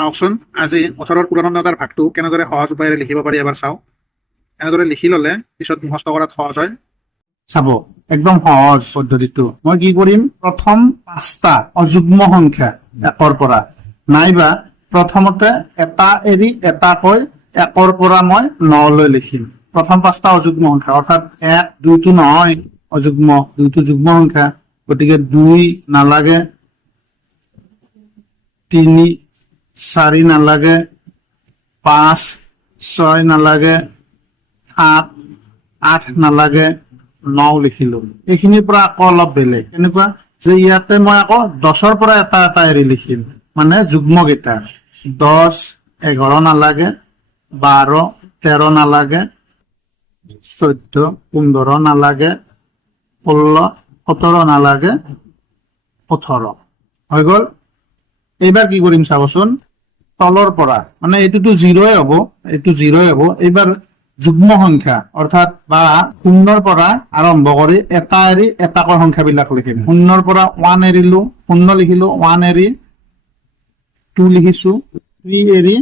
আহকচোন আজি 18ৰ পূৰণতাৰ ভাগটো কেনেদৰে সহজ উপায়েৰে লিখিব পাৰি এবাৰ চাওঁ। এনেদৰে লিখি ল'লে পিছত মুখস্থ কৰাত সহজ হয়। চাব একদম সহজ পদ্ধতিটো। মই কি কৰিম, প্ৰথম 5টা অযুগ্ম সংখ্যা 1ৰ পৰা, নাইবা প্ৰথমতে এটা এৰি এটাকৈ 1ৰ পৰা মই 9লৈ লিখিম। প্ৰথম 5টা অযুগ্ম সংখ্যা, অৰ্থাৎ 1, 2টো নহয় অযুগ্ম, 2টো যুগ্ম সংখ্যা, গতিকে 2 নালাগে, 3, 4 নালাগে, 5, 6 নালাগে, 7, 8 নালাগে, 9 লিখিলো। এইখিনিৰ পৰা আকৌ অলপ বেলেগ, এনেকুৱা যে ইয়াতে মই আকৌ 10ৰ পৰা এটা এটা এৰি লিখিম, মানে যুগ্ম কেইটা 10, 11 নালাগে, 12, 13 নালাগে, 14, 15 নালাগে, 16, 17 নালাগে, 18 হৈ গ'ল। এইবাৰ কি কৰিম চাবচোন, তলৰ পৰা, মানে এইটোতো 0ই হ'ব, এইটো 0ই হ'ব। এইবাৰ যুগ্ম সংখ্যা অৰ্থাৎ বা 0ৰ পৰা আৰম্ভ কৰি এটা এৰি এটাকৈ সংখ্যাবিলাক লিখিম। 0ৰ পৰা 1 এৰিলো, 0 লিখিলো, 1 এৰি 2 লিখিছো, 3 এৰি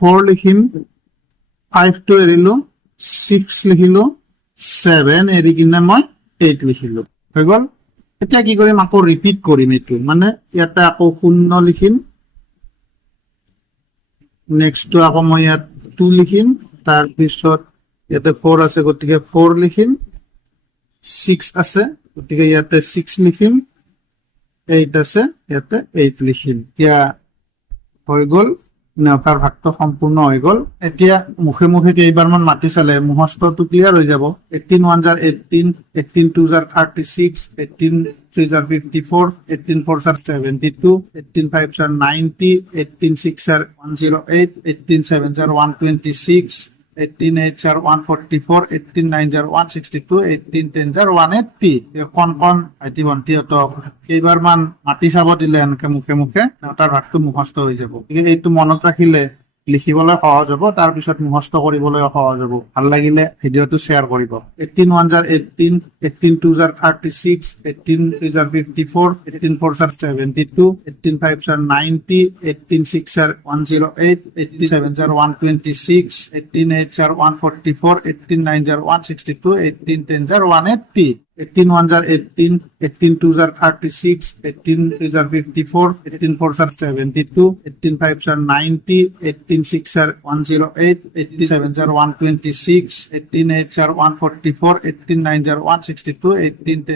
4 লিখিম, 5টো এৰিলো, 6 লিখিলো, 7 এৰি কিনে মই 8 লিখিলো, হৈ গ'ল। এতিয়া কি কৰিম, আকৌ ৰিপিট কৰিম এইটো, মানে ইয়াতে আকৌ 0 লিখিম, নেক্সটটো আকৌ মই ইয়াত 2 লিখিম, তাৰপিছত ইয়াতে 4 আছে গতিকে 4 লিখিম, 6 আছে গতিকে ইয়াতে 6 লিখিম, 8 আছে ইয়াতে 8 লিখিম। এতিয়া হৈ গ'ল, নেওতাৰ ভাগটো সম্পূৰ্ণ হৈ গ'ল। এতিয়া মুখে মুখে কেইবাৰমান মাতি চালে মুখস্থটো ক্লিয়াৰ হৈ যাব। 18 1 জাৰ 18, 18 2 জাৰ 36, 18 3 জাৰ 54, 18 4 জাৰ 72, 18 5 জাৰ 90, 18 6 জাৰ 108, 18 7 জাৰ 126, 18 8 জাৰ 144, 18 9 জাৰ 162, 18 10 জাৰ 180। কণ কণ ভাইটি ভণ্টিহঁতক কেইবাৰমান মাতি চাব দিলে এনেকে মুখে মুখে তাৰ ভাগটো মুখস্থ হৈ যাব। এইটো মনত ৰাখিলে লিখিবলৈ সহজ হ'ব, তাৰপিছত মুখস্থ কৰিবলৈ সহজ হ'ব। ভাল লাগিলে ভিডিঅ'টো শ্বেয়াৰ কৰিব। 18 1 জাৰ 18, 18 2 জাৰ 36, 18 3 জাৰ 54, 18 4 জাৰ 72, 18 5 জাৰ 90, 18 6 জাৰ 108, 18 7 জাৰ 126, 18 8 জাৰ 144, 18 9 জাৰ 162, 18 10 জাৰ 180। 18 1 jar 18, 18 2 jar 36, 18 3 jar 54, 18 4 jar 72, 18 5 jar 90, 18 6 jar 108, 18 7 jar 126, 18 8 jar 144, 18 9 jar 162, 18 10